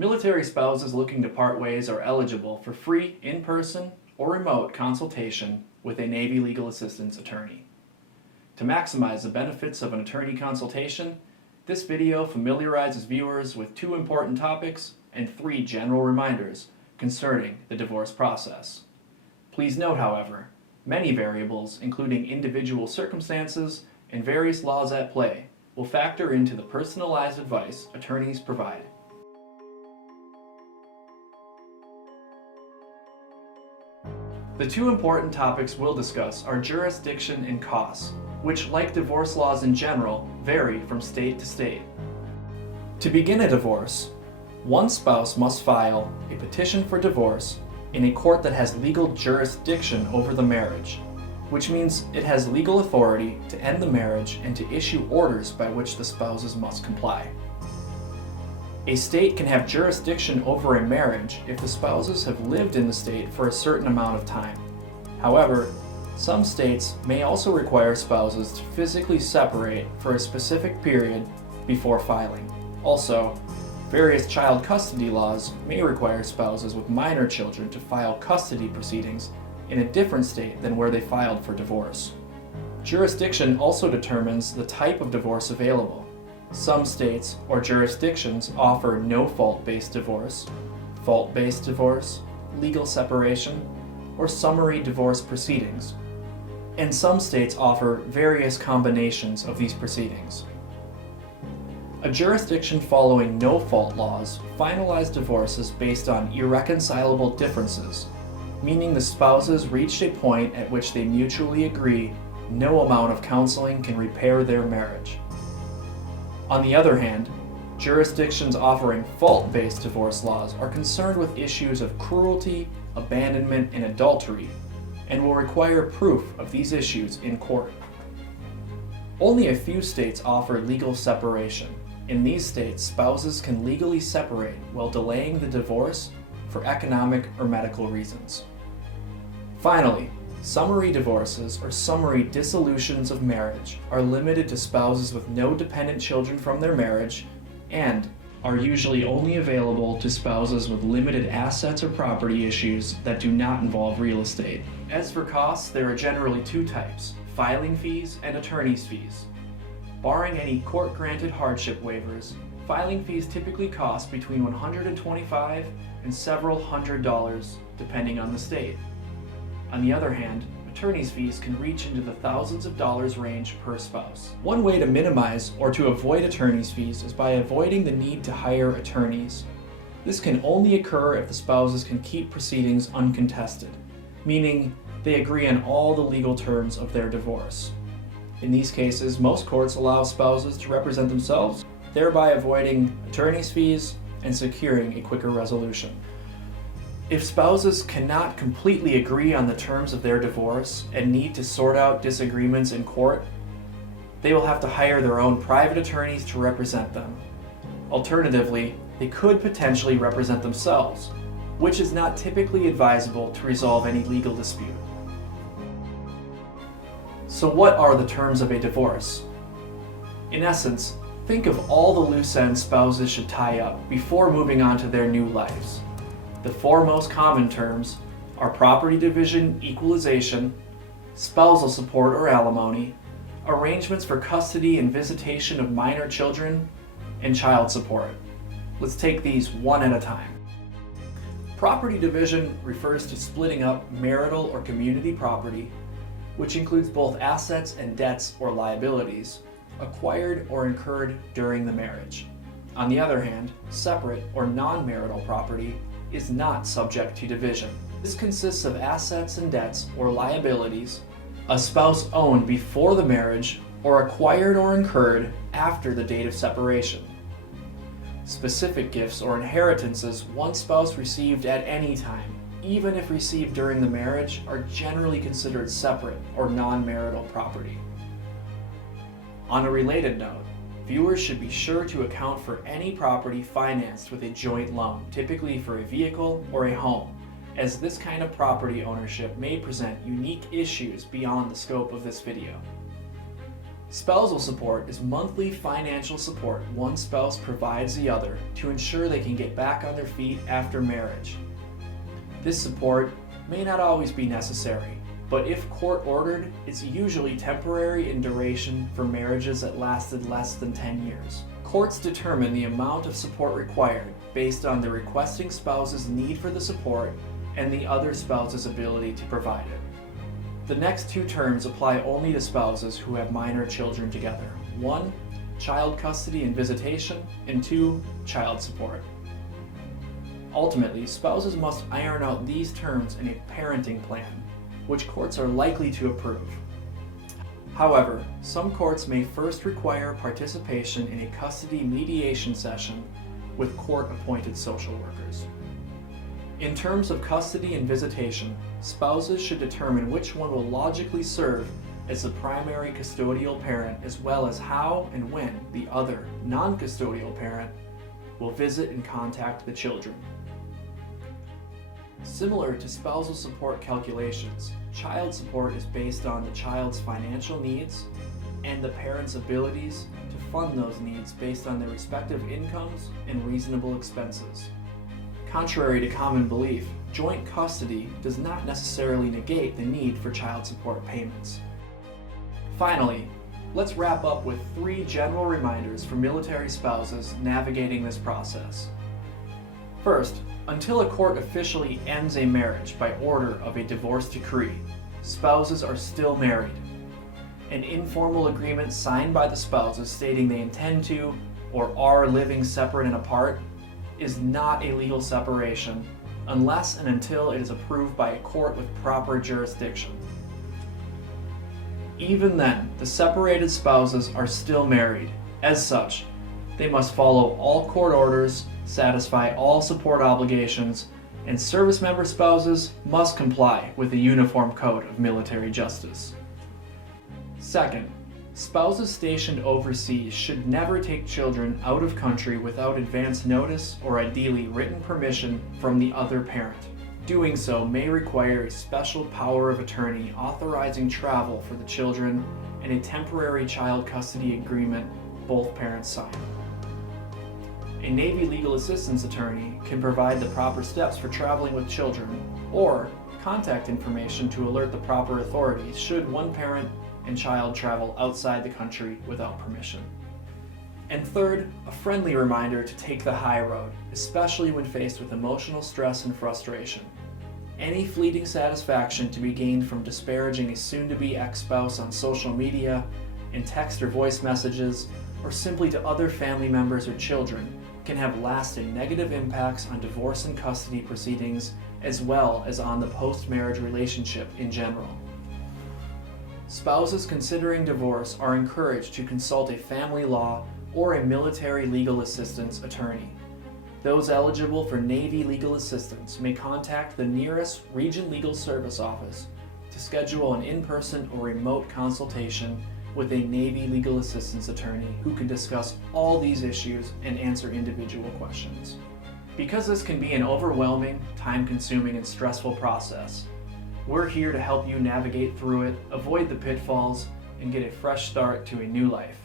Military spouses looking to part ways are eligible for free in-person or remote consultation with a Navy legal assistance attorney. To maximize the benefits of an attorney consultation, this video familiarizes viewers with 2 important topics and 3 general reminders concerning the divorce process. Please note, however, many variables, including individual circumstances and various laws at play, will factor into the personalized advice attorneys provide. The 2 important topics we'll discuss are jurisdiction and costs, which, like divorce laws in general, vary from state to state. To begin a divorce, one spouse must file a petition for divorce in a court that has legal jurisdiction over the marriage, which means it has legal authority to end the marriage and to issue orders by which the spouses must comply. A state can have jurisdiction over a marriage if the spouses have lived in the state for a certain amount of time. However, some states may also require spouses to physically separate for a specific period before filing. Also, various child custody laws may require spouses with minor children to file custody proceedings in a different state than where they filed for divorce. Jurisdiction also determines the type of divorce available. Some states or jurisdictions offer no fault-based divorce, fault-based divorce, legal separation, or summary divorce proceedings. And some states offer various combinations of these proceedings. A jurisdiction following no-fault laws finalize divorces based on irreconcilable differences, meaning the spouses reached a point at which they mutually agree no amount of counseling can repair their marriage. On the other hand, jurisdictions offering fault-based divorce laws are concerned with issues of cruelty, abandonment, and adultery, and will require proof of these issues in court. Only a few states offer legal separation. In these states, spouses can legally separate while delaying the divorce for economic or medical reasons. Finally, summary divorces or summary dissolutions of marriage are limited to spouses with no dependent children from their marriage and are usually only available to spouses with limited assets or property issues that do not involve real estate. As for costs, there are generally 2 types: filing fees and attorney's fees. Barring any court-granted hardship waivers, filing fees typically cost between $125 and several $100s depending on the state. On the other hand, attorney's fees can reach into the thousands of dollars range per spouse. One way to minimize or to avoid attorney's fees is by avoiding the need to hire attorneys. This can only occur if the spouses can keep proceedings uncontested, meaning they agree on all the legal terms of their divorce. In these cases, most courts allow spouses to represent themselves, thereby avoiding attorney's fees and securing a quicker resolution. If spouses cannot completely agree on the terms of their divorce and need to sort out disagreements in court, they will have to hire their own private attorneys to represent them. Alternatively, they could potentially represent themselves, which is not typically advisable to resolve any legal dispute. So what are the terms of a divorce? In essence, think of all the loose ends spouses should tie up before moving on to their new lives. The 4 most common terms are property division, equalization, spousal support or alimony, arrangements for custody and visitation of minor children, and child support. Let's take these one at a time. Property division refers to splitting up marital or community property, which includes both assets and debts or liabilities, acquired or incurred during the marriage. On the other hand, separate or non-marital property is not subject to division. This consists of assets and debts or liabilities a spouse owned before the marriage or acquired or incurred after the date of separation. Specific gifts or inheritances one spouse received at any time, even if received during the marriage, are generally considered separate or non-marital property. On a related note, viewers should be sure to account for any property financed with a joint loan, typically for a vehicle or a home, as this kind of property ownership may present unique issues beyond the scope of this video. Spousal support is monthly financial support one spouse provides the other to ensure they can get back on their feet after marriage. This support may not always be necessary, but if court-ordered, it's usually temporary in duration for marriages that lasted less than 10 years. Courts determine the amount of support required based on the requesting spouse's need for the support and the other spouse's ability to provide it. The next two terms apply only to spouses who have minor children together. 1, child custody and visitation, and 2, child support. Ultimately, spouses must iron out these terms in a parenting plan, which courts are likely to approve. However, some courts may first require participation in a custody mediation session with court-appointed social workers. In terms of custody and visitation, spouses should determine which one will logically serve as the primary custodial parent, as well as how and when the other, non-custodial parent will visit and contact the children. Similar to spousal support calculations, child support is based on the child's financial needs and the parent's abilities to fund those needs based on their respective incomes and reasonable expenses. Contrary to common belief, joint custody does not necessarily negate the need for child support payments. Finally, let's wrap up with 3 general reminders for military spouses navigating this process. First, until a court officially ends a marriage by order of a divorce decree, spouses are still married. An informal agreement signed by the spouses stating they intend to or are living separate and apart is not a legal separation unless and until it is approved by a court with proper jurisdiction. Even then, the separated spouses are still married. As such, they must follow all court orders, satisfy all support obligations, and service member spouses must comply with the Uniform Code of Military Justice. Second, spouses stationed overseas should never take children out of country without advance notice or ideally written permission from the other parent. Doing so may require a special power of attorney authorizing travel for the children and a temporary child custody agreement both parents sign. A Navy legal assistance attorney can provide the proper steps for traveling with children or contact information to alert the proper authorities should one parent and child travel outside the country without permission. And third, a friendly reminder to take the high road, especially when faced with emotional stress and frustration. Any fleeting satisfaction to be gained from disparaging a soon-to-be ex-spouse on social media, in text or voice messages, or simply to other family members or children can have lasting negative impacts on divorce and custody proceedings as well as on the post-marriage relationship in general. Spouses considering divorce are encouraged to consult a family law or a military legal assistance attorney. Those eligible for Navy legal assistance may contact the nearest Region Legal Service office to schedule an in-person or remote consultation with a Navy legal assistance attorney who can discuss all these issues and answer individual questions. Because this can be an overwhelming, time-consuming, and stressful process, we're here to help you navigate through it, avoid the pitfalls, and get a fresh start to a new life.